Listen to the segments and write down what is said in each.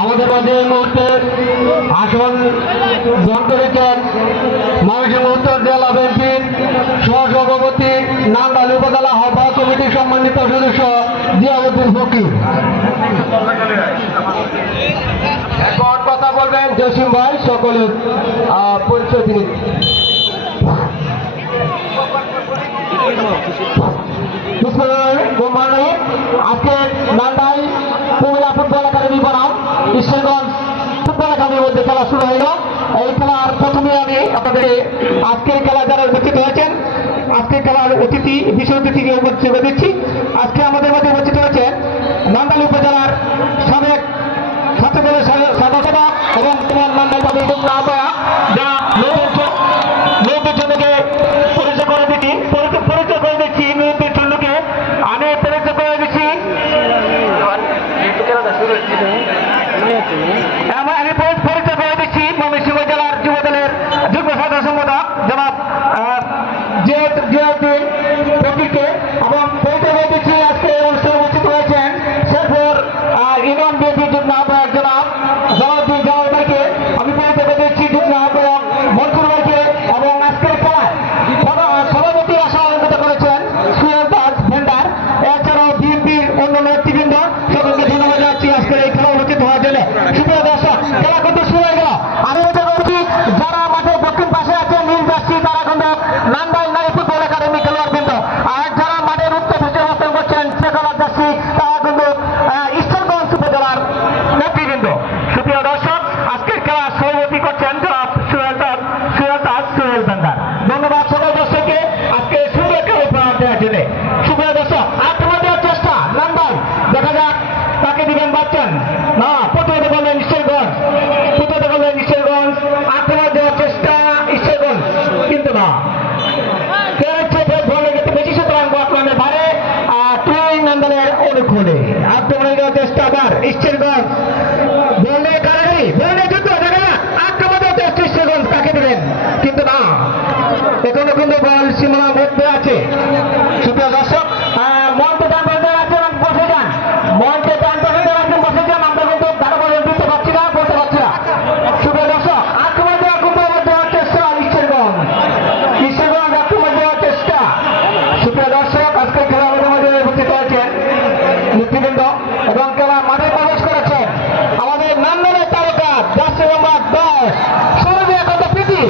আমাদের মাঝে এই মুহূর্তে আসন গ্রহণ করেছেন ময়মনসিংহ উত্তর জেলা বিএনপির সহসভাপতি নান্দাইল উপজেলা আহ্বায়ক কমিটির সম্মানিত সদস্য জিয়াউদ্দিন ফকির। এখন কথা বলবেন জসিম ভাই, সকলের পরিচয় তিনি। আজকে নান্দাইল কুমিল্লা ফুটবল একাডেমি বনাম ঈশ্বরগঞ্জ ফুটবল একাডেমির মধ্যে খেলা শুরু হয়ে গেল। এই খেলার প্রথমে আমি আপনাদের আজকের খেলা যারা উপস্থিত হয়েছেন, আজকের খেলার অতিথি বিশেষ অতিথিকে উপস্থিত দিচ্ছি। আজকে আমাদের মধ্যে উপস্থিত হয়েছেন নান্দাইল উপজেলার সাবেক ছাত্রদলের সদস্য এবং তোমার নান্দাইল আহ্বায়ক যারা মেয়েদের জন্যকে পরিচয় করে দিচ্ছি মেয়েদের জন্যকে আমি পরিচয় করে দিচ্ছি। আমি পরিচয় করে দিচ্ছি ময়মনসিংহ জেলার যুব দলের যুগ্ম সাধারণ সম্পাদক জনাব জিয়াউদ্দিন ফকিরকে এবং পরিচয় করে দিচ্ছি আজকে অনুষ্ঠানে উপস্থিত হয়েছেন শেরপুর ইউনিয়ন বিএনপির যুগ্ম আহ্বায়ক জনাব জালাউদ্দিন জালাল ভাইকে আমি পরিচয় করে দিচ্ছি যুগ্ম আহ্বায়ক মনসুর ভাইকে এবং আজকের খেলায় সভাপতি আসন অলঙ্কৃত করেছেন সুয়েল দাস ভেন্ডার। এছাড়াও বিএনপির অন্য নেতৃবৃন্দ সকলকে ধন্যবাদ জানাচ্ছি আজকের এই খেলা উপস্থিত হওয়ার জন্য। সুপ্রিয় দর্শক, খেলা কিন্তু শুরু হয়ে গেল। আমি মনে করছি যারা মাঠের দক্ষিণ পাশে আছে নীল জার্সি তারা কিন্তু নান্দাইল নারী ফুটবল একাডেমি খেলোয়াড় কিন্তু, আর যারা মাঠের উত্তর পাশে অবস্থান করছেন সে কালার জার্সি তারা কিন্তু ঈশ্বরগঞ্জ উপজেলার নেতৃবৃন্দ। সুপ্রিয় দর্শক, আজকের খেলা সভাপতি করছেন জনাব সুয়েল দাস ভেন্ডার। ধন্যবাদ সকল দর্শককে আজকে সুন্দর খেলা উপহার দেওয়ার জন্য। সুপ্রিয় দর্শক, আক্রমণ দেওয়ার চেষ্টা নান্দাইল, দেখা যাক তাকে দিবেন বাচ্চান না প্রতিহত করলেন ঈশ্বরগঞ্জ, আক্রমণ দেওয়ার চেষ্টা ঈশ্বরগঞ্জ কিন্তু না বেশি সুতরাং বর্তমানে ভারে নান্দাইলের অনুকূলে আক্রমণ দেওয়ার চেষ্টা আবার ঈশ্বরগঞ্জ বলে কারণে বলে যুদ্ধ দেখা যাক আক্রমণ দেওয়ার চেষ্টা ঈশ্বরগঞ্জ তাকে দিবেন কিন্তু না, এখনো কিন্তু বল সীমানার মধ্যে আছে। সুপ্রিয় দর্শক, মঞ্চে টান বসে আছেন বসে যান, মঞ্চে টান বসে যান, আমরা কিন্তু তারা বলে দিতে পারছি না, বলতে পারছি না। সুপ্রিয় দর্শক, আক্রমণ দেওয়ার কিন্তু দেওয়ার চেষ্টা ঈশ্বরগঞ্জ আক্রমণ দেওয়ার চেষ্টা। সুপ্রিয় দর্শক, আজকে খেলা আমাদের মাঝে উপস্থিত হয়েছেন নেতৃবৃন্দ এবং খেলা মাঠে প্রবেশ করেছেন আমাদের নান্দাইলের তারকা জার্সি নম্বর 10 সৌরভ একান্ত প্রীতি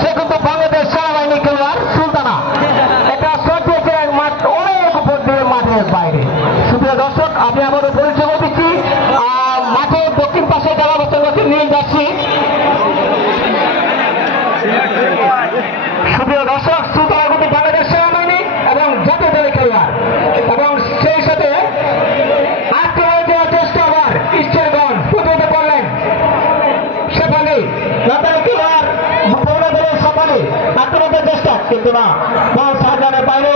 সে কিন্তু বাংলাদেশ সেনাবাহিনী খেলোয়াড় সুলতানা, এটা সত্যিকার মাঠ অনেক উপর দিয়ে মাঠের বাইরে। সুপ্রিয় দর্শক, আমি আমাদের পরিচয় করে দিচ্ছি মাঠের দক্ষিণ পাশে যারা অবস্থান করছে নীল জার্সি। সুপ্রিয় দর্শক, সুলতানা কিন্তু বাংলাদেশ সেনাবাহিনী এবং জাতীয় দলের খেলোয়াড় এবং সেই সাথে আক্রমণ দেওয়ার চেষ্টা আবার ঈশ্বরগঞ্জ প্রতিহত করলেন সেখানে নান্দাইল খেলোয়াড় আক্রমণের চেষ্টা কিন্তু না, বল সাহায্যের বাইরে।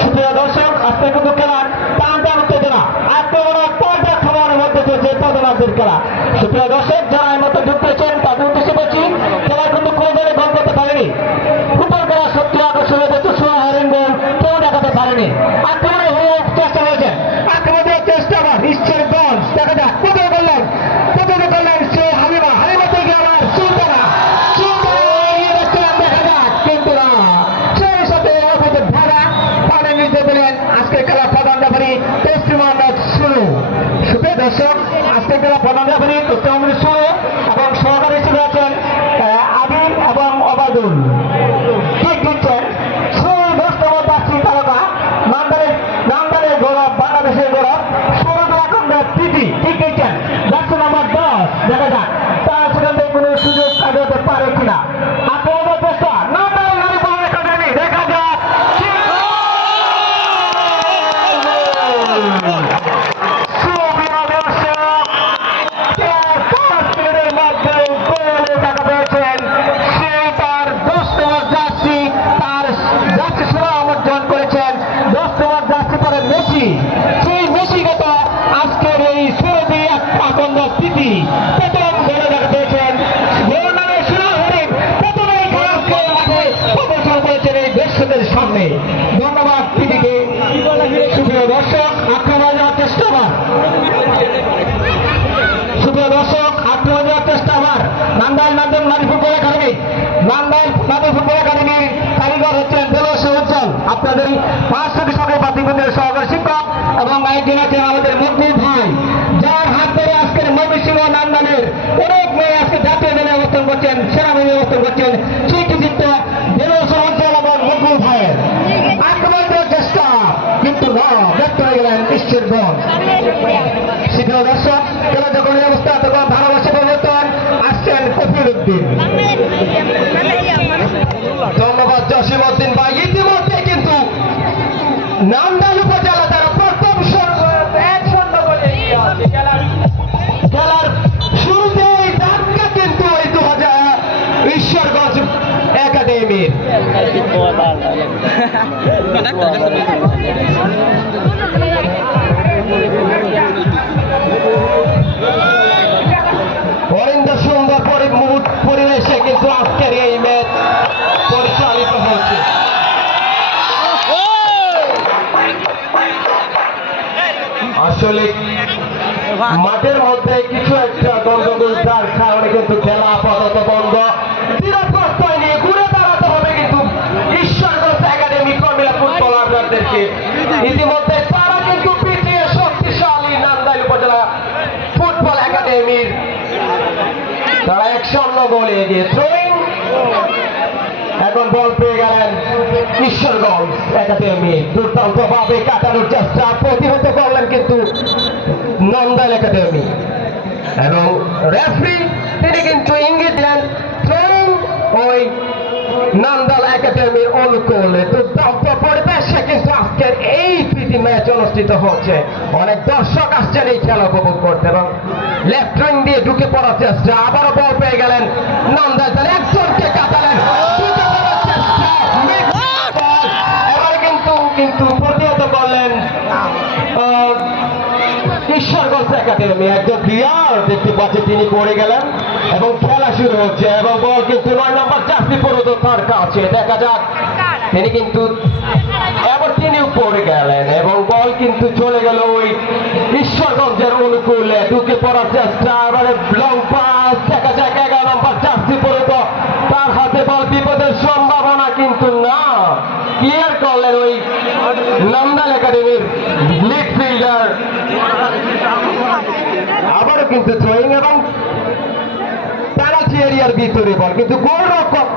সুপ্রিয় দর্শক, আজকে কিন্তু খেলার টান উত্তেজনা আক্রমণের পর্দা খাওয়ার মধ্যে চলছে পদনাথের খেলা। সুপ্রিয় দর্শক, যারা এই মতো যুক্ত হয়েছেন তাদের উদ্দেশ্যে বলছি খেলা কিন্তু কোনো দলে গোল করতে পারেনি। ফুটবল খেলা সত্যি আকর্ষণীয় হারেন গোল কেউ দেখাতে পারেনি। আক্রমণে হয়ে চেষ্টা করেছেন, আক্রমণ দেওয়ার চেষ্টা আবার ঈশ্বরগঞ্জ দেখা যাক কোথাও করলেন সে হালিমা থেকে আবার সুলতানা আজকে খেলা প্রধান রেফারি টেস্টি মোহাম্মদ শুরু। সুপ্রিয় দর্শক, আজকে খেলা প্রধান রেফারি টেস্টি মোহাম্মদ শুরু এবং সহকারী হিসেবে আছেন আদিল এবং অবাদুল। ঠিক দিচ্ছেন তারকা নান্দাইলের গৌরব, বাংলাদেশের গৌরব সৌরভ আকন্দের প্রীতি। ঠিক দিচ্ছেন জার্সি নম্বর 10 দেখা যাক তার সেখান থেকে কোনো সুযোগ কাজে হতে পারে কিনা। আক্রমণের চেষ্টা নান্দাইল নারী ফুটবল একাডেমি, দেখা যাক সেই মেসিগত আজকের এই সুরভি আকন্দ স্থিতি প্রথম গোলে দেখা পেয়েছেন করছেন সেনাবাহিনী অবস্থান করছেন সেই কৃতিত্ব মকবুল ভাইয়ের আক্রমণ করার চেষ্টা কিন্তু না ব্যর্থ হয়ে গেলেন ঈশ্বরগঞ্জ। শীঘ্র দর্শক খেলা যখন এই অবস্থা তখন ভালোবাসা পরিবর্তন আসছেন কফিল উদ্দিন। ধন্যবাদ জসিম উদ্দিন ভাই। ইতিমধ্যে কিন্তু নান্দাইল উপজেলা তারা প্রথম 1-0 এগিয়ে আছে। খেলার শুরুতেই ধাক্কা কিন্তু ওই 2000 ঈশ্বরগঞ্জ একাডেমির। অরিন্দ সুন্দর পরিবেশে কিন্তু আজকের এই ম্যাচ পরিচালিত হচ্ছে। আসলে মাঠের মধ্যে কিছু একটা গন্ডগোল যার কারণে কিন্তু খেলা আপাতত বন্ধ। নিরাপত্তায় নিয়ে ঘুরে দাঁড়াতে হবে কিন্তু ঈশ্বরগঞ্জ একাডেমি কর্মীরা ফুটবলারদেরকে। ইতিমধ্যে তারা কিন্তু পিছিয়ে শক্তিশালী নান্দাইল উপজেলা ফুটবল একাডেমির তারা 1-0 গোলে এগিয়ে। থ্রোয়িং এখন বল পেয়ে গেলেন ঈশ্বরগঞ্জ একাডেমি। দুর্দান্ত ভাবে কাটানোর চেষ্টা প্রতিহত করলেন কিন্তু নান্দাইল একাডেমি এবং রেফারি তিনি কিন্তু ইঙ্গিত দিলেন থ্রোয়িং ওই নান্দাইল একাডেমির অনুকূলে। দুর্দান্ত পরিবেশে কিন্তু আজকের এই প্রীতি ম্যাচ অনুষ্ঠিত হচ্ছে। অনেক দর্শক আসছেন এই খেলা উপভোগ করতে এবং লেফট উইং দিয়ে ঢুকে পড়ার চেষ্টা। আবারও বল পেয়ে গেলেন নান্দাইল, তার একজনকে কাটালেন। এবারে কিন্তু প্রতিহত করলেন ঈশ্বরগঞ্জ একাডেমি। একজন প্লেয়ার দেখতে পাচ্ছে তিনি পড়ে গেলেন এবং খেলা শুরু হচ্ছে এবং বল কিন্তু 9 নম্বর জার্সি পরিহিত তার কাছে। দেখা যাক তিনি কিন্তু এবার তিনিও পড়ে গেলেন এবং বল কিন্তু চলে গেল ওই ঈশ্বরগঞ্জের অনুকূলে। ঢুকে পড়ার চেষ্টা, এবারে লং পাস। দেখা যাক 11 নম্বর জার্সি পরিহিত তার হাতে বল, বিপদের সম্ভাবনা কিন্তু না। ক্লিয়ার করলেন ওই নান্দাইল একাডেমির মিডফিল্ডার। আবারও কিন্তু থ্রোয়িং এবং পেনাল্টি এরিয়ার ভিতরে বল, কিন্তু গোলরক্ষক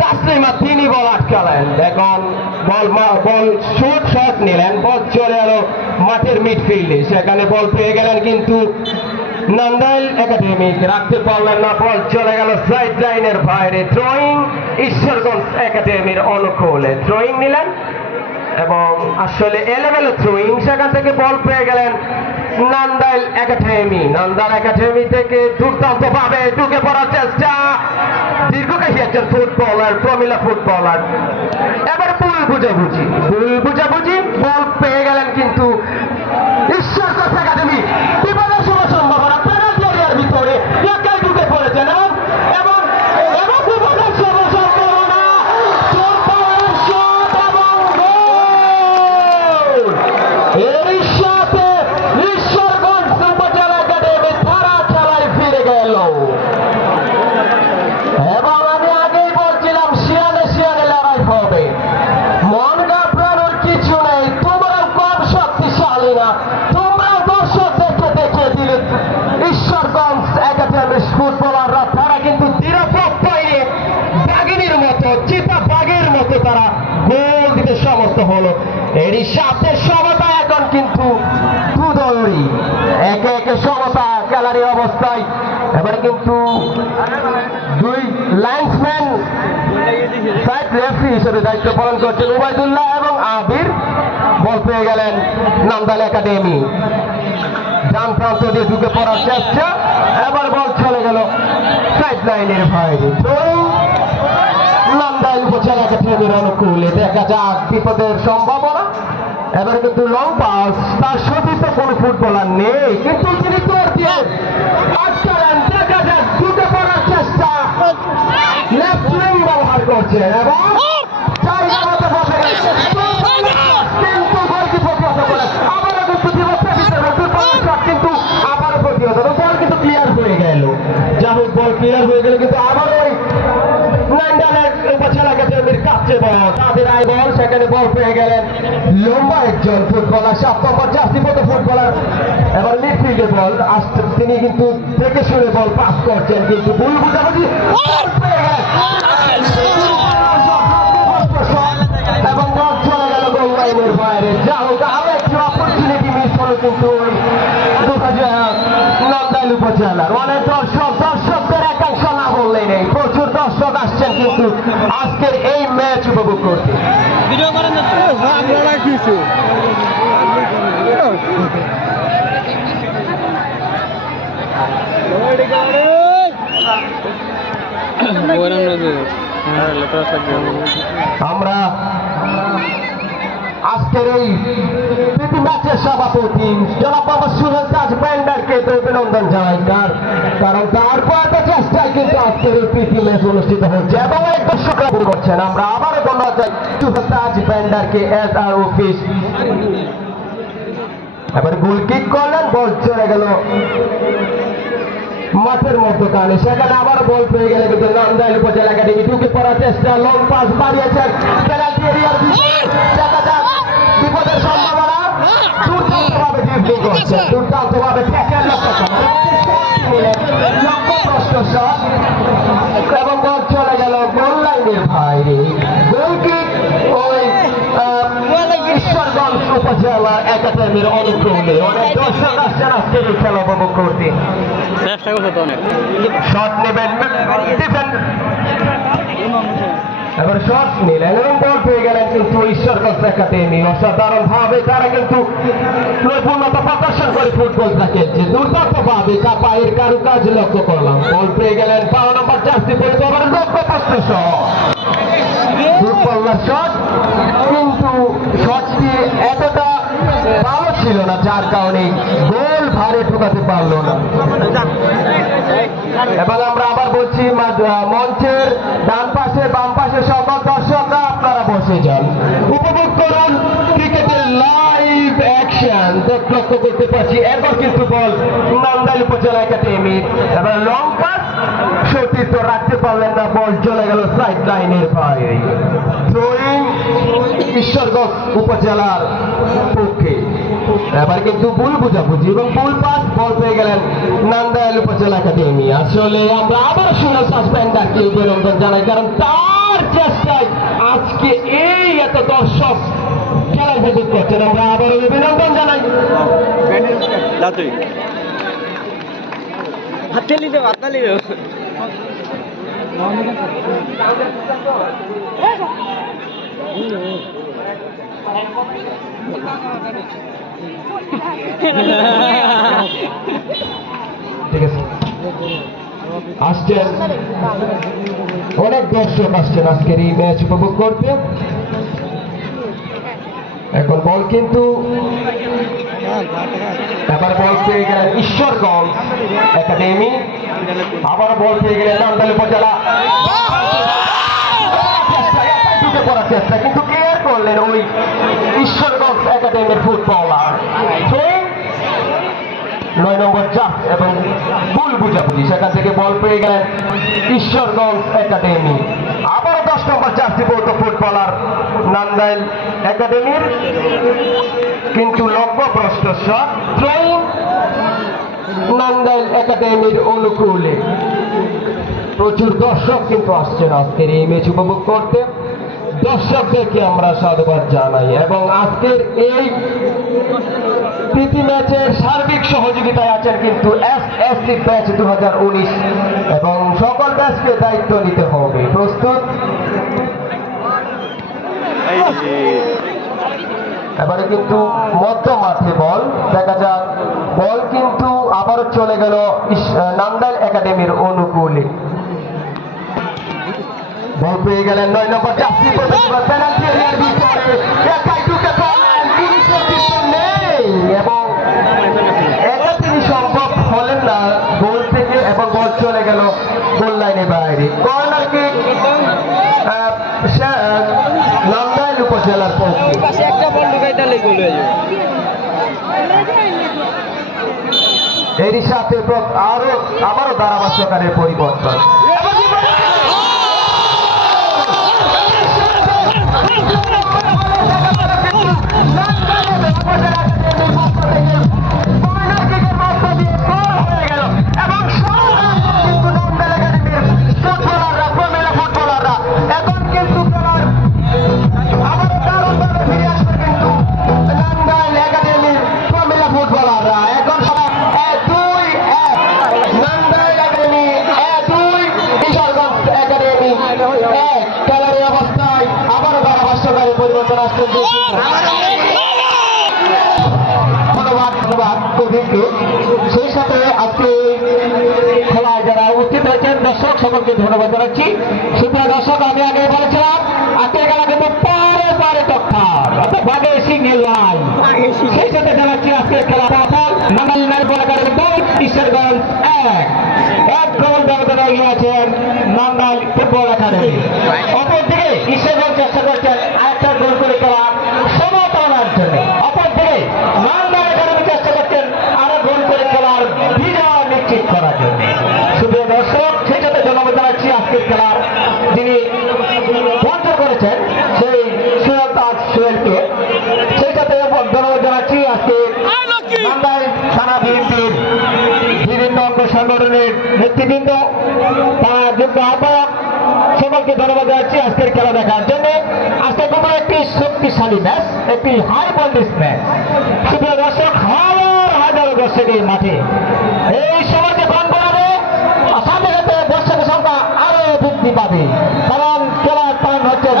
তাসলিমা তিনি বল আটকালেন। এখন বল শট নিলেন, বল চলে এলো মাঠের মিডফিল্ডে। সেখানে বল পেয়ে গেলেন কিন্তু নান্দাইল একাডেমি রাখতে পারলেন না। বল চলে গেল সাইড লাইনের বাইরে। থ্রোয়িং ঈশ্বরগঞ্জ একাডেমির অনুকূলে। থ্রোয়িং নিলেন এবং আসলে এলেভেল থ্রোয়িং, সেখান থেকে বল পেয়ে গেলেন নান্দাইল একাডেমি। নান্দাইল একাডেমি থেকে দুর্দান্ত ভাবে ঢুকে পড়ার চেষ্টা। দীর্ঘকাশী একজন ফুটবলার, প্রমিলা ফুটবলার। এবার ভুল বুঝাবুঝি বল পেয়ে গেলেন কিন্তু ঈশ্বরগঞ্জ একাডেমি। বিপদের সম্ভাবনা পেনাল্টি এরিয়ার ভিতরে একাই ঢুকে পড়েছেন এবং বিপদের সম্ভাবনা এর সাথে ঈশ্বরগঞ্জ উপজেলা একাডেমি তারা খেলায় ফিরে গেল। এবং আমি আগেই বলছিলাম শিয়ানে লড়াই হবে, মন ঘাবড়ানোর কিছু নেই। তোমরাও কম শক্তিশালী না, তোমরাও দর্শকদেরকে দেখিয়ে দিলে ঈশ্বরগঞ্জ একাডেমির ফুটবলাররা তারা কিন্তু দৃঢ়প্রত্যয় বাঘিনীর মতো, চিতা বাঘের মতো তারা গোল দিতে সমর্থ হলো। এরই সাথে সমতা এখন কিন্তু দুদলই একে একে সমতা খেলার অবস্থায়। এবারে কিন্তু দুই লাইন্সম্যান সাইড রেফারি হিসেবে দায়িত্ব পালন করছেন উবাইদুল্লাহ এবং আবির। বল পেয়ে গেলেন নান্দাইল একাডেমি। ডান প্রান্ত দিয়ে ঢুকে পড়ার চেষ্টা, এবার বল চলে গেল সাইড লাইনের বাইরে। নান্দাইল উপজেলা একাডেমির অনুকূলে। দেখা যাক বিপদের সম্ভাবনা। এবার কিন্তু লং পাস, তার সতীর্থ কোন ফুটবলার নেই কিন্তু তিনি তোর দিয়ে আটকালেন। দেখা যাক ঢুকে পড়ার চেষ্টা, লেফট উইং ব্যবহার করছেন এবং কিন্তু আবারও প্রতিহত, বল কিন্তু ক্লিয়ার হয়ে গেল। যা হোক বল ক্লিয়ার হয়ে গেল কিন্তু আবারও নান্দাইল উপজেলা একাডেমির কাছে মিডফিল্ডে বল তাদের আই বল, সেখানে বল পেয়ে গেলেন লম্বা একজন ফুটবলার, 7 নম্বর জার্সি পরে ফুটবলার। এবার মিডফিল্ডে বল আসতে তিনি কিন্তু দেখে শুনে বল পাস করছেন, কিন্তু ভুল বুঝাবুঝি এবং বল চলে গেল গোল লাইনের বাইরে। যা হোক, আরো একটি অপরচুনিটি মিস হলো কিন্তু ওই নন্দাইল উপজেলার অনেক দর্শকদের একাংশ না বললেই নেই, প্রচুর দর্শক আসছেন কিন্তু আজকের এই ম্যাচ উপভোগ করতে। আমরা আজকের এই প্রীতি ম্যাচের সভাপতি জনাব মোহাম্মদ সুহেল তাজ ব্যান্ডারকে তো অভিনন্দন জানাই, কারণ তার প্রয়াত চেষ্টায় কিন্তু আজকের এই প্রীতি ম্যাচ অনুষ্ঠিত হচ্ছে এবং অনেক দর্শকরা ভুল করছেন। আমরা আবারও ধন্যবাদ চাই সুহেল তাজ ব্যান্ডারকে এস আর অফিস। এবার গোল কিক করলেন, বল চলে গেল মাঠের মধ্যে কানে, সেখানে আবার বল পেয়ে গেলে কিন্তু নন্দাইল উপজেলা একাডেমি ঢুকে পড়ার চেষ্টা, লং পাস বাড়িয়েছেন পেনাল্টি এরিয়ার দেখা যাক বিপদের সম্ভাবনা, দুর্দান্তভাবে ড্রিবলিং করছে, দুর্দান্তভাবে ট্যাকেল লক্ষ্যভ্রষ্ট শট এবং বল চলে গেল গোল লাইনের বাইরে। গোল কিক ওই ঈশ্বরগঞ্জ উপজেলা একাডেমির অনুক্রমে। অনেক দর্শক আসছেন আজকের এই খেলা উপভোগ করতে। চেষ্টা করছে তো অনেক শট নেবেন, এবার শট নিলেন এবং বল পেয়ে গেলেন কিন্তু ঈশ্বরগঞ্জ একাডেমি। অসাধারণ ভাবে তারা কিন্তু নৈপুণ্যতা প্রদর্শন করে ফুটবলটা খেলছে, দুর্দান্ত ভাবে পায়ের কারুকাজ লক্ষ্য করলাম। বল পেয়ে গেলেন 12 নম্বর জার্সি পরে, এবার লক্ষ্যপ্রস্ত শট, দূরপাল্লার শট, কিন্তু শটটি এতটা ভালো ছিল না যার কারণে গোল ভারে ঢুকাতে পারলো না। এবং আমরা আবার বলছি মঞ্চের ডান পাশে বাম পাশে সকল দর্শকরা আপনারা বসে যান, উপভোগ করুন ক্রিকেটের লাইভ অ্যাকশন। লক্ষ্য করতে পারছি এরপর কিন্তু বল নন্দাইল উপজেলা একাডেমির, এবার লং পাস সতীর্থ রাখতে পারলেন না, বল চলে গেল সাইড লাইনের বাইরে। থ্রোয়িং ঈশ্বরগঞ্জ উপজেলার পক্ষে। এবার কিন্তু ভুল বুঝাবুঝি এবং ভুল পাস, বল পেয়ে গেলেন নন্দাইল উপজেলা একাডেমি। আসলে আমরা আবার সুন্দর সাসপেন্ডারকে অভিনন্দন জানাই, কারণ তার চেষ্টায় আজকে এই এত দর্শক খেলা উপভোগ করছেন, আমরা আবার অভিনন্দন জানাই। ঠিক আছে, আসছেন অনেক দর্শক আসছেন আজকের এই ম্যাচ উপভোগ করতে। এখন বল কিন্তু এবার বল পেয়ে গেলেন ঈশ্বরগঞ্জ একাডেমি, আবার বল পেয়ে গেলেন নন্দাইল উপজেলা, ঢুকে পড়ার চেষ্টা কিন্তু ক্লিয়ার করলেন ওই ঈশ্বরগঞ্জ একাডেমির ফুটবলার। 9 নম্বর চাপ এবং ভুল বুঝাবুঝি, সেখান থেকে বল পেয়ে গেলেন ঈশ্বরগঞ্জ একাডেমি। আবারও 10 নম্বর জার্সি পরত ফুটবলার নন্দাইল একাডেমির, কিন্তু লক্ষ্যভ্রষ্ট শট, থ্রোয়িং নন্দাইল একাডেমির অনুকূলে। প্রচুর দর্শক কিন্তু আসছেন আজকের এই ম্যাচ উপভোগ করতে, দর্শকদেরকে আমরা সাধুবাদ জানাই এবং আজকের এই প্রীতি ম্যাচের সার্বিক সহযোগিতায় আছেন কিন্তু এসএসসি ব্যাচ 2019 এবং সকল ব্যাচকে দায়িত্ব নিতে হবে। প্রস্তুত? এবারে কিন্তু মধ্য মাঠে বল, দেখা যাক বল কিন্তু আবারও চলে গেল নন্দাইল একাডেমির অনুকূলে। বল পেয়ে গেলেন 9 নম্বর জার্সি পেনাল্টি এরিয়ার ভিতরে, একাই ঢুকে পড়লেন, নেই এবং এটা তিনি সম্ভব হলেন না গোল থেকে এবং বল চলে গেল গোল লাইনের বাইরে। কর্নার কিক নন্দাইল উপজেলার পক্ষে। এরই সাথে আবারও ধারাভাষ্যকারের পরিবর্তন। নির্বাচন আসছে ধন্যবাদ কবিরকে। সেই সাথে আজকে খেলায় যারা উপস্থিত হয়েছেন দর্শক সকলকে ধন্যবাদ জানাচ্ছি। সুপ্রিয় দর্শক, আমি আগে বলেছিলাম আজকের খেলা কিন্তু পারে পারে টক্কর, অর্থাৎ ভাগে সিঙ্গেল লাই। সেই সাথে জানাচ্ছি আজকের খেলা ফলাফল নাঙ্গাল নারীপুর একাডেমি 2, ঈশ্বরগঞ্জ 1 গোল ব্যবধানে এগিয়ে আছেন নাঙ্গাল ফুটবল একাডেমি। অপরদিকে ঈশ্বরগঞ্জ চেষ্টা করছেন আরেকটা গোল করে খেলার সমতা আনার জন্য। অপরদিকে নাঙ্গাল একাডেমি চেষ্টা করছেন আরো গোল করে খেলার বিজয় নিশ্চিত করার জন্য। সুপ্রিয় দর্শক, সেই সাথে ধন্যবাদ জানাচ্ছি আজকের খেলার যিনি মঞ্চ করেছেন সেই সোহেলকে। সেই সাথে ধন্যবাদ জানাচ্ছি আজকে নাঙ্গাল থানা বিএনপির বিভিন্ন অঙ্গ সংগঠনের নেতৃবৃন্দ, তার যোগ্য আহ্বায়ক সকলকে ধন্যবাদ জানাচ্ছি আজকের খেলা দেখার জন্য। আজকে কোনো একটি শক্তিশালী ম্যাচ, একটি হাই ভোল্টেজ ম্যাচ। সুপ্রিয় দর্শক, হাজার হাজার দর্শকের মাঠে এই সমাজে গান করাবে, সাথে সাথে দর্শকের সংখ্যা আরো বৃদ্ধি পাবে, কারণ খেলার টান হচ্ছে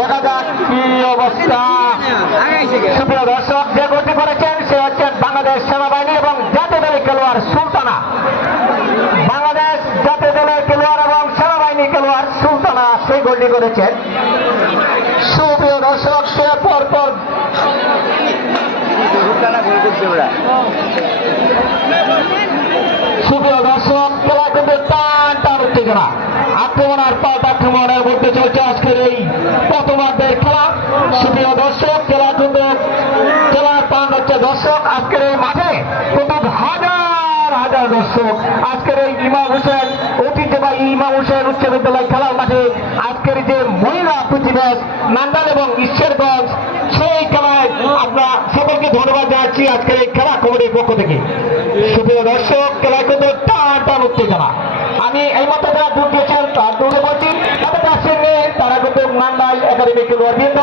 দেখা যাক কি অবস্থা। সুপ্রিয় দর্শক, যে গোলটি করেছেন সে হচ্ছেন বাংলাদেশ সেনাবাহিনী এবং জাতীয় দলের খেলোয়াড় সুলতানা। বাংলাদেশ জাতীয় দলের খেলোয়াড় এবং সেনাবাহিনী খেলোয়াড় সুলতানা সেই গোলটি করেছেন। সুপ্রিয় দর্শক, সে পর পর সুপ্রিয় দর্শক, খেলা কিন্তু টান টান উত্তেজনা, আক্রমণ আর পাল্টা আক্রমণের মধ্যে চলছে আজকের এই প্রথমার্ধের খেলা। সুপ্রিয় দর্শক, খেলা কিন্তু খেলার টান হচ্ছে দর্শক আজকের এই মাঠে কিন্তু হাজার হাজার দর্শক। আজকের এই ইমাম হোসেন ঐতিহ্যবাহী ইমাম হোসেন উচ্চ বিদ্যালয় খেলার মাঠে আজকের যে মহিলা প্রতিবেশ নাঙ্গাল এবং ঈশ্বরগঞ্জ, সেই খেলায় আমরা সকলকে ধন্যবাদ জানাচ্ছি আজকের এই খেলা কমিটির পক্ষ থেকে। সুপ্রিয় দর্শক, খেলায় কিন্তু টান টান উত্তেজনা। আমি এই মতো যারা দূর দিয়েছেন তার দূরে বলছি, তাদের কাছে নিয়ে তারা কিন্তু নাঙ্গাল একাডেমি খেলোয়াড় বৃন্দ,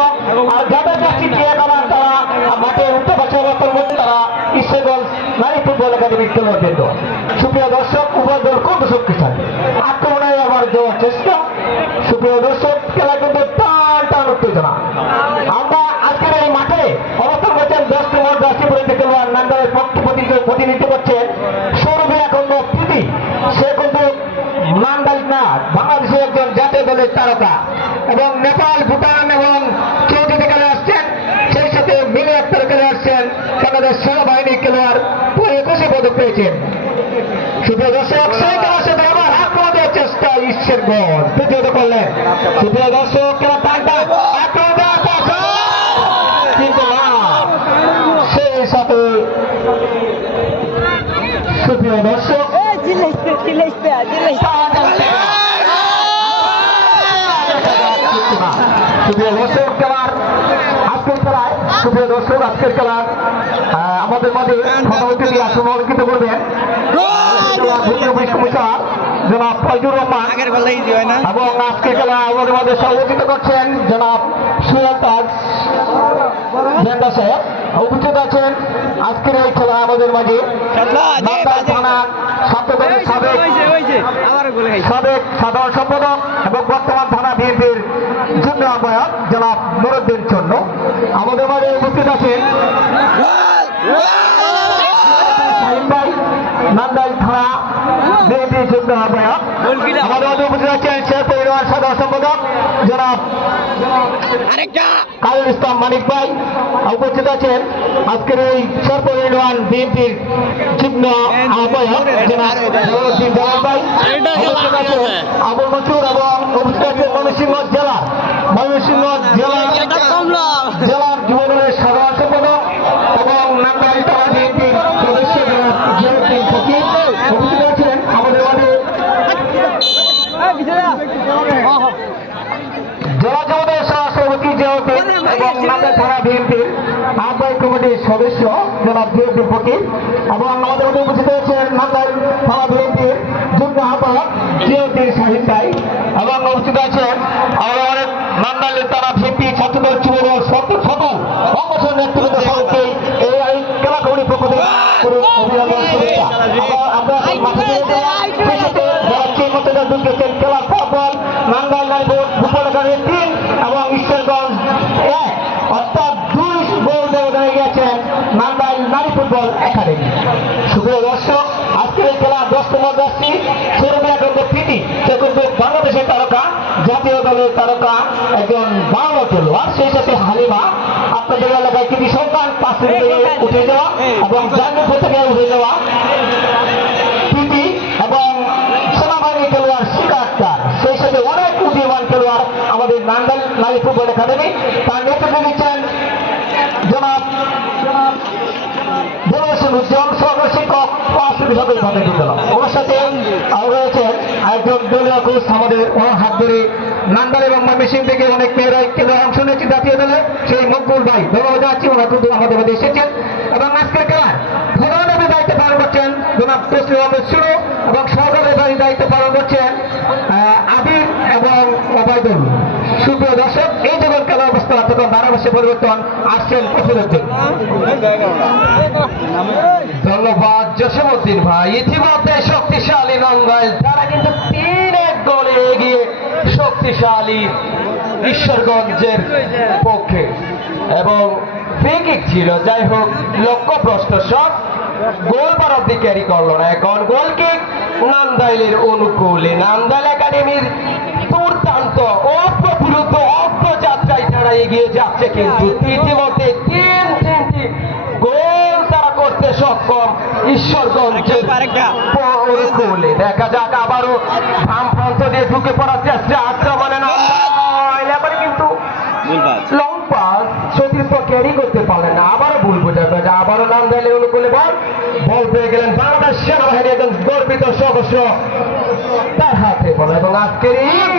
আর যাদের কাছে গিয়ে তারা মাঠে উত্তর বছর মধ্যে তারা ঈশ্বরগঞ্জ নারী ফুটবল একাডেমি খেলোয়াড় বৃন্দ। সুপ্রিয় দর্শক, উভয় দল খুব শক্তিশালী, আক্রমণে আবার দেওয়ার চেষ্টা। সুপ্রিয় দর্শক, খেলা কিন্তু টান টান উত্তেজনা। আমরা আজকের এই মাঠে অবস্থান করছেন 10 নম্বর জার্সি পরিহিত খেলোয়াড় নাঙ্গালের প্রতিনিধিত্ব করছেন সৌরভিয়া খন্ড প্রীতি। সে কিন্তু নাঙ্গাল না, বাংলাদেশের একজন জাতীয় দলের তারকা এবং নেপাল, ভুটান এবং চৌধুরী খেলে আসছেন। সেই সাথে মিলে আক্তার খেলে আসছেন, বাংলাদেশ সেনাবাহিনী খেলোয়াড় 21 পদক পেয়েছেন। সুপ্রিয় দর্শক, সেই খেলার সাথে আবার আক্রমণ দেওয়ার চেষ্টা ঈশ্বরগঞ্জ প্রতিহত করলেন। সুপ্রিয় দর্শক, খেলা টানটা আক্রমণ দেওয়ার চেষ্টা, কিন্তু না, সেই সাথে সুপ্রিয় দর্শক সুপ্রিয় দর্শক, খেলার আজকের খেলায় সুপ্রিয় দর্শক আজকের খেলার আমাদের মাঝে সভাপতি আসন অলঙ্কিত করবেন জনাব ফজলুর রহমান, এবং আজকে খেলা আমাদের মাঝে সভাপতিত্ব করছেন জনাব সোহেল তাজ সাহেব। উপস্থিত আছেন আজকের এই খেলা আমাদের মাঝে নাঙ্গাল থানা সাবেক সাধারণ সম্পাদক এবং বর্তমান থানা বিএনপির যুগ্ম আহ্বায়ক জনাব নুরুদ্দিন চন্ন। আমাদের মাঝে উপস্থিত আছেন শাহিন ভাই, নাঙ্গাল থানা বিএনপির যুগ্ম আহ্বায়ক। আমাদের মাঝে উপস্থিত আছেন শেখ পরিবার সাধারণ সম্পাদক জনাব কাজল ইসলাম মানিক ভাই। উপস্থিত আছেন আজকের এই সর্ব ইউনিয়ন বিএনপির যুগ্ম আহ্বায়ক জনাব জলালউদ্দিন জালাল ভাই। উপস্থিত আছেন আবুল মনসুর এবং উপস্থিত আছেন ময়মনসিংহ জেলার যুবদলের সাধারণ সম্পাদক এবং নাঙ্গাল থানা বিএনপির সদস্য জনাব জিয়াউদ্দিন ফকির। উপস্থিত আছেন আমাদের মাঝে জেলা যুবদলের সভাপতি জিয়াউদ্দিন এবং নাঙ্গাল থানা বিএনপির আহ্বায়ক কমিটির সদস্য জনাব জিয়াউদ্দিন ফকির, এবং আমাদের মধ্যে উপস্থিত হয়েছেন নাঙ্গাল থানা বিএনপির যুগ্ম আহ্বায়ক জিয়াউদ্দিন শাহিন ভাই, এবং উপস্থিত আছেন আমাদের নাঙ্গাল থানা বিএনপি ছাত্রদল যুবদল দেখতেছেন খেলার ফলাফল নান্দাইল নারীপুর ফুটবল একাডেমি 3 এবং ঈশ্বরগঞ্জ 1 অর্থাৎ 2 গোল ব্যবধানে গিয়েছেন নান্দাইল নারী ফুটবল একাডেমি। সুপ্রিয় দর্শক, আজকের এই খেলা 10তম যাচ্ছি শোরুমিয়া কেন্দ্রের প্রীতি সে কিন্তু বাংলাদেশের তারকা, জাতীয় দলের তারকা, একজন বাংলা খেলোয়াড়, সেই সাথে হালিমা আপনাদের এলাকায় কৃতি সন্তান 5 থেকে উঠে যাওয়া এবং জার্নিপুর থেকে উঠে যাওয়া প্রীতি এবং সেনাবাহিনী খেলোয়াড় শিকা আক্তার, সেই সাথে অনেক উদীয়মান খেলোয়াড় আমাদের নান্দাইল নারী ফুটবল একাডেমি। তার নেতৃত্ব দিচ্ছেন জনাব উজ্জ্বল সহকারী শিক্ষক বিভাগের ভাবে বিদ্যালয়। ওর সাথে আরো রয়েছেন আরেকজন দলীয় কোচ আমাদের ওনার হাত ধরে নান্দাইল এবং ময়মনসিং থেকে অনেক মেয়েরাই খেলায় অংশ নিয়েছে জাতীয় দলে, সেই মকবুল ভাই ধন্যবাদ জানাচ্ছি। ওনারা কিন্তু আমাদের মধ্যে এসেছেন এবং আজকের খেলায় প্রধানভাবে দায়িত্ব পালন করছেন জনাব তসলিম আহমেদ শুরু এবং সহকারী রেফারির দায়িত্ব পালন করছেন আবির এবং ওবায়দুল। সুপ্রিয় দর্শক, এই যখন খেলার অবস্থা তখন ধারাভাষ্যে পরিবর্তন আসছেন প্রফুল্লুদ্দিন। ধন্যবাদ জসীমউদ্দিন ভাই। ইতিমধ্যে শক্তিশালী নান্দাইল তারা কিন্তু 3-1 গোলে এগিয়ে শক্তিশালী ঈশ্বরগঞ্জের পক্ষে এবং ফ্রি কিক ছিল, যাই হোক লক্ষ্যভ্রষ্ট শট, গোল অব্দি ক্যারি করলো না। এখন গোল কিক নান্দাইলের অনুকূলে নান্দাইল একাডেমির দুর্দান্ত অপ্রতিরোধ অগ্রযাত্রায় তারা এগিয়ে যাচ্ছে, কিন্তু ইতিমধ্যে 3-3টি গোল তারা করতে সক্ষম ঈশ্বরগঞ্জের অনুকূলে। দেখা যাক আবারও বাম প্রান্ত দিয়ে ঢুকে পড়ার চেষ্টা আক্রমণে নান্দাইল, এবারে কিন্তু লং পাস সতীর্থ ক্যারি করতে পারলেন না, আবারও ভুল বোঝাবে, আবারও নান্দাইলের অনুকূলে বল পেয়ে গেলেন বাংলাদেশ সেনাবাহিনী একজন গর্বিত সদস্য তার হাতে বল। এবং আজকের এই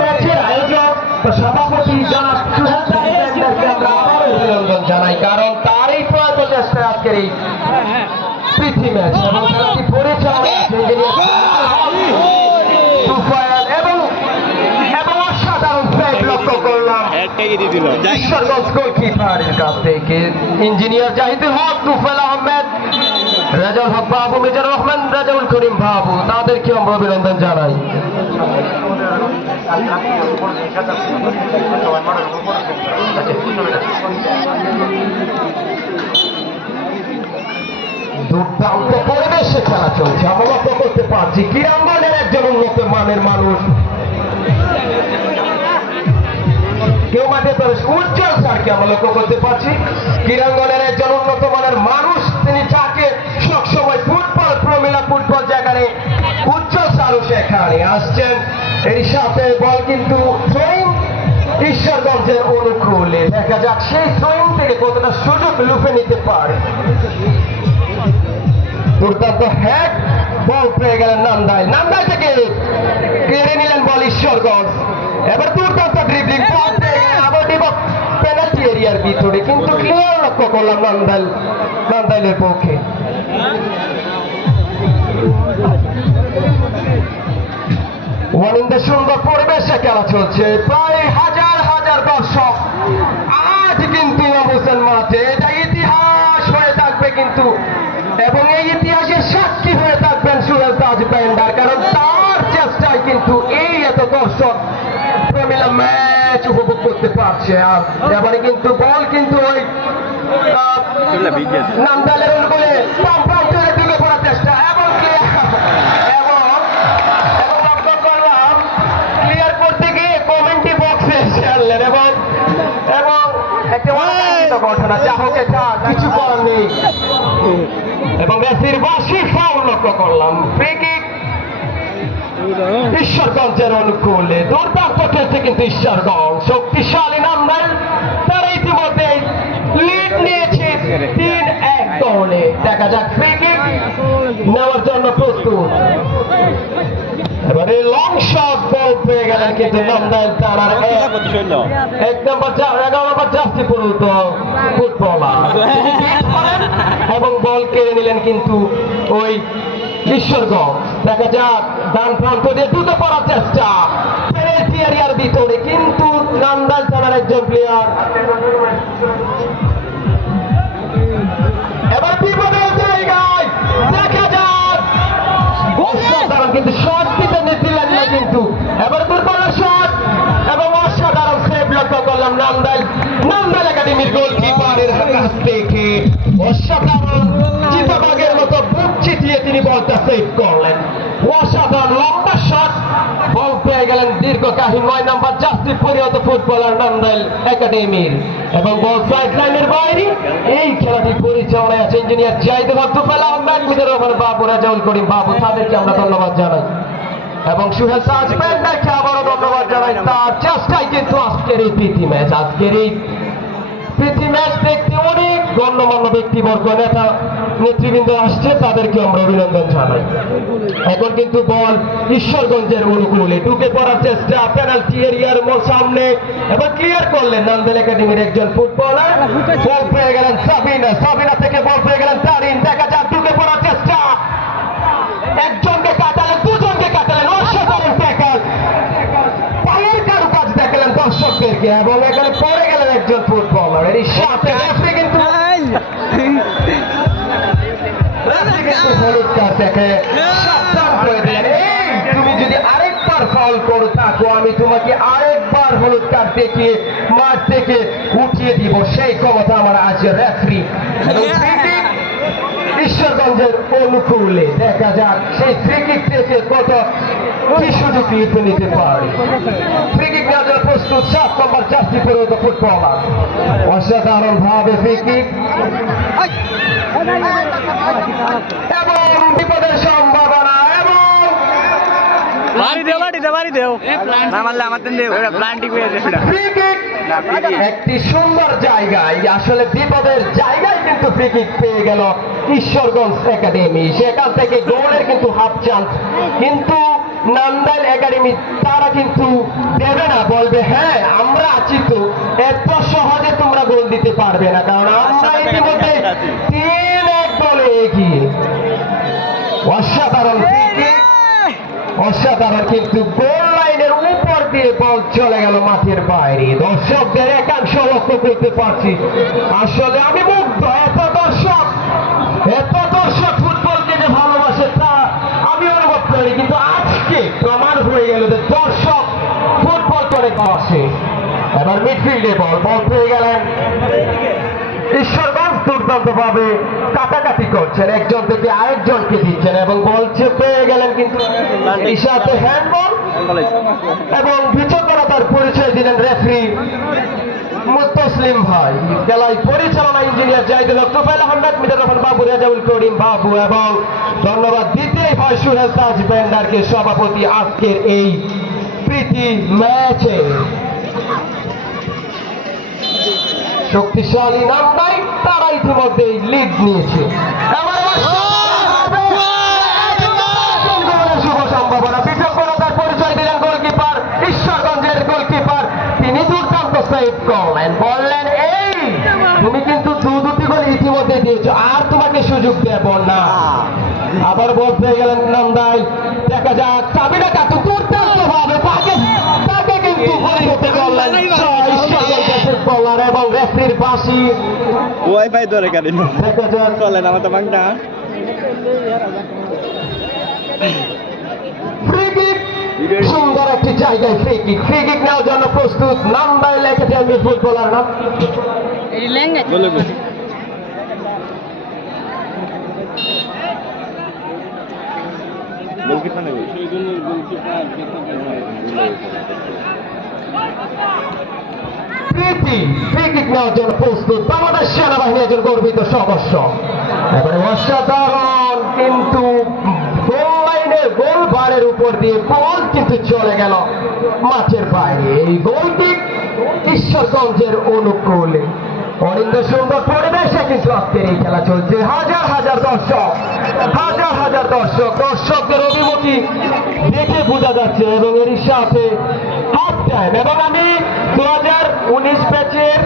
ম্যাচের আয়োজক সভাপতি জনাব সুহেল তালুকদারকে আমরা আবারও অভিনন্দন জানাই, কারণ তার এই প্রয়াত চেষ্টায় আজকের এই প্রীতি ম্যাচ এবং তার একটি পরিচালনা এবং অসাধারণ সেভ লক্ষ্য করলাম ঈশ্বরগঞ্জ গোলকিপারের কাছ থেকে ইঞ্জিনিয়ার জাহিদুল হক, তুফাইল আহমেদ, রাজাউল হক বাবু, মিজানুর রহমান, রাজাউল করিম বাবু, তাদেরকে আমরা অভিনন্দন জানাই। দুর্দান্ত পরিবেশে খেলা চলছে, আমরা লক্ষ্য করতে পারছি ক্রীড়াঙ্গনের একজন উন্নত মানের মানুষ, কেউ মাঠে প্রবেশ উজ্জ্বল স্যারকে আমরা লক্ষ্য করতে পারছি ক্রীড়াঙ্গনের একজন উন্নত মানের মানুষ, তিনি যাকে সবসময় ফুটবল প্রমিলা ফুটবল জায়গায় উজ্জ্বল স্যারও সেখানে আসছেন। এই সাথে বল কিন্তু থ্রোইং ঈশ্বরগঞ্জের অনুকূলে, দেখা যাক সেই থ্রোইং থেকে কতটা সুযোগ লুফে নিতে পারে। দুর্দান্ত হ্যাক, বল পেয়ে গেলেন নান্দাইল থেকে কেড়ে নিলেন বল ঈশ্বরগঞ্জ। এবার দুর্দান্ত ড্রিবলিং, বল পেয়ে গেলেন আবার পেনাল্টি এরিয়ার ভিতরে, কিন্তু ক্লিয়ার লক্ষ্য করলাম নান্দাইলের পক্ষে। ওয়ানিন্দে সুন্দর পরিবেশে খেলা চলছে, প্রায় হাজার হাজার দর্শক আজ কিন্তু অবস্থান মাঠে, এটা ইতিহাস হয়ে থাকবে কিন্তু, এবং এই ইতিহাসের সাক্ষী হয়ে থাকবেন সুহেল তাজ ব্যান্ডার, কারণ তার চেষ্টায় কিন্তু এই এত দর্শক প্রমিলা ম্যাচ উপভোগ করতে পারছে। আর এবারে কিন্তু বল কিন্তু ওই নান্দাইলের অনুকূলে বাম প্রান্তে ঢুকে পড়ার চেষ্টা এবং ক্লিয়ার করতে গিয়ে কমেন্টি বক্সে ছাড়লেন এবং একটা অনাকাঙ্ক্ষিত ঘটনা, যা হোক এটা কিছু করার নেই। এবং রেফারির বাঁশি ফাউল লক্ষ্য করলাম, ফ্রি কিক ঈশ্বরগঞ্জের অনুকূলে। দুর্দান্ত খেলছে কিন্তু ঈশ্বরগঞ্জ, শক্তিশালী নান্দাইল তারা ইতিমধ্যে লিড নিয়েছে 3-1 গোলে। দেখা যাক ফ্রি কিক নেওয়ার জন্য প্রস্তুত, এবারে লং শট, বল পেয়ে গেলেন কিন্তু নান্দাইল তারার 1 নম্বর 11 নম্বর জার্সি পরিহিত ফুটবলার এবং বল কেড়ে নিলেন কিন্তু ওই ঈশ্বরগঞ্জ। দেখা যাক ডান প্রান্ত দিয়ে দ্রুত পড়ার চেষ্টা পেনাল্টি এরিয়ার ভিতরে, কিন্তু নান্দাইল থানার একজন প্লেয়ার এবার বিপদের জায়গায়, দেখা যাক অসাধারণ কিন্তু শট নান্দাইল একাডেমির গোলকিপারের কাছ থেকে অসাধারণ চিতাবাঘের মতো বুক চিতিয়ে তিনি বলটা সেভ করলেন। অসাধারণ লম্বা শট, বল পেয়ে গেলেন দীর্ঘকাহীন 9 নম্বর জার্সি পরিহিত ফুটবলার নান্দাইল একাডেমির, এবং বল সাইড লাইনের বাইরে। এই খেলাটি পরিচালনায় আছে ইঞ্জিনিয়ার জাহিদুল হক তুফাইল আহমেদ, মিজানুর রহমান বাবু, রাজাউল করিম বাবু, তাদেরকে আমরা ধন্যবাদ জানাই এবং সুহেল তাজ ব্যান্ডারকে আবারও ধন্যবাদ জানাই। তার চেষ্টায় কিন্তু আজকের এই প্রীতি ম্যাচ দেখতে অনেক গণ্যমান্য ব্যক্তিবর্গ, নেতা নেতৃবৃন্দ আসছে, তাদেরকে আমরা অভিনন্দন জানাই। এখন কিন্তু বল ঈশ্বরগঞ্জের অনুকূলে ঢুকে পড়ার চেষ্টা, পেনাল্টি এরিয়ার সামনে, এবং ক্লিয়ার করলেন নান্দাইল একাডেমির একজন ফুটবলার। বল পেয়ে গেলেন সাবিনা থেকে বল পেয়ে গেলেন তারিন, দেখা যাক ঢুকে পড়ার চেষ্টা, একজনকে কাটালেন, দুজনকে কাটালেন, অসাধারণ ট্যাকল, পায়ের কারুকাজ দেখালেন দর্শকদেরকে, এবং এখানে পড়ে গেলেন একজন ফুটবলার। এর সাথে রেফারি কিন্তু হলুদ কার্ড দেখে সাবধান করে দিলেন। এই তুমি যদি আরেকবার ফল করো থাকো, আমি তোমাকে আরেকবার হলুদ কার্ড দেখিয়ে মাঠ থেকে উঠিয়ে দিব, সেই ক্ষমতা আমার আছে রেফারি। ঈশ্বরগঞ্জের অনুকূলে দেখা যাক সেই ফ্রিকিক থেকে কত কি সুযোগ নিতে পারে। ফ্রিকিক নেওয়ার জন্য প্রস্তুত 7 নম্বর জার্সি পরিহিত ফুটবলার, অসাধারণ ভাবে ফ্রিকিক, এবং বিপদের সম্ভাবনা, এবং একটি সুন্দর জায়গায়, আসলে বিপদের জায়গায় কিন্তু ফ্রিকিক পেয়ে গেল ঈশ্বরগঞ্জ একাডেমি। সেখান থেকে গোলের কিন্তু হাফ চান্স, কিন্তু নান্দাইল একাডেমি তারা কিন্তু দেবে না, বলবে হ্যাঁ আমরা আছি তো, এত সহজে তোমরা গোল দিতে পারবে না, কারণ আমরা ইতিমধ্যে 3-1 গোলে এগিয়ে। অসাধারণ কিন্তু গোল লাইনের উপর দিয়ে বল চলে গেল মাঠের বাইরে। দর্শকদের একাংশ লক্ষ্য করতে পারছি, আসলে আমি মুগ্ধ। এত দর্শক ফুটবলকে যে ভালোবাসে তা আমি অনুভব করি, কিন্তু আজকে প্রমাণ হয়ে গেল যে দর্শক ফুটবল করে আসে। এবার মিডফিল্ডে বল পেয়ে গেলেন ঈশ্বরগঞ্জ, দুর্দান্ত ভাবে কাটাকাটি করছেন, একজন থেকে আরেকজনকে দিচ্ছেন, এবং বল পেয়ে গেলেন কিন্তু সাথে হ্যান্ডবল, এবং বিচক্ষণতার পরিচয় দিলেন রেফারি মুস্তাসলিম ভাই। খেলায় পরিচালনা ইঞ্জিনিয়ার জাহিদুল হক তুফাইল আহমেদ, মিজানুর রহমান বাবু, রাজাউল করিম বাবু, এবং ধন্যবাদ দিতেই হয় সুহেল তাজ ব্যান্ডারকে, সভাপতি আজকের এই প্রীতি ম্যাচে। শক্তিশালী নান্দাইল তারা ইতিমধ্যেই লিড নিয়েছে, শুভ সম্ভাবনা। বিচক্ষণতার পরিচয় দিলেন গোলকিপার, ঈশ্বরগঞ্জের গোলকিপার, তিনি দুর্দান্ত সেভ করলেন, বললেন এই তুমি কিন্তু দুটি গোল ইতিমধ্যে দিয়েছো, আর তোমাকে সুযোগ দেব না। আবার বল পেয়ে গেলেন নান্দাইল, দেখা যাক সাবিনা কাকু দুর্দান্ত ভাবে তাকে কিন্তু হতে বললেন ফুটবলার, এবং রেফারির বাঁশি ওয়াইফাই ধরে কেন দেখা যাক চলে না আমাদের বাংলা। ফ্রিকিক, সুন্দর একটি জায়গায় ফ্রিকিক নেওয়ার জন্য প্রস্তুত নান্দাইল একাডেমি ফুটবলার নাম ফ্রিকিক নেওয়ার জন্য প্রস্তুত বাংলাদেশ সেনাবাহিনী একজন গর্বিত সদস্য। এবারে অসাধারণ কিন্তু গোল লাইনের গোল বারের উপর দিয়ে বল কিন্তু চলে গেল মাঠের বাইরে। এই গোলটি ঈশ্বরগঞ্জের অনুকূলে, অনিন্দ সুন্দর পরিবেশে কিন্তু আজকের এই খেলা চলছে। হাজার দর্শকদের অভিমুখী দেখে বোঝা যাচ্ছে, এবং এর সাথে হাফ টাইম, এবং আমি 2019 ম্যাচের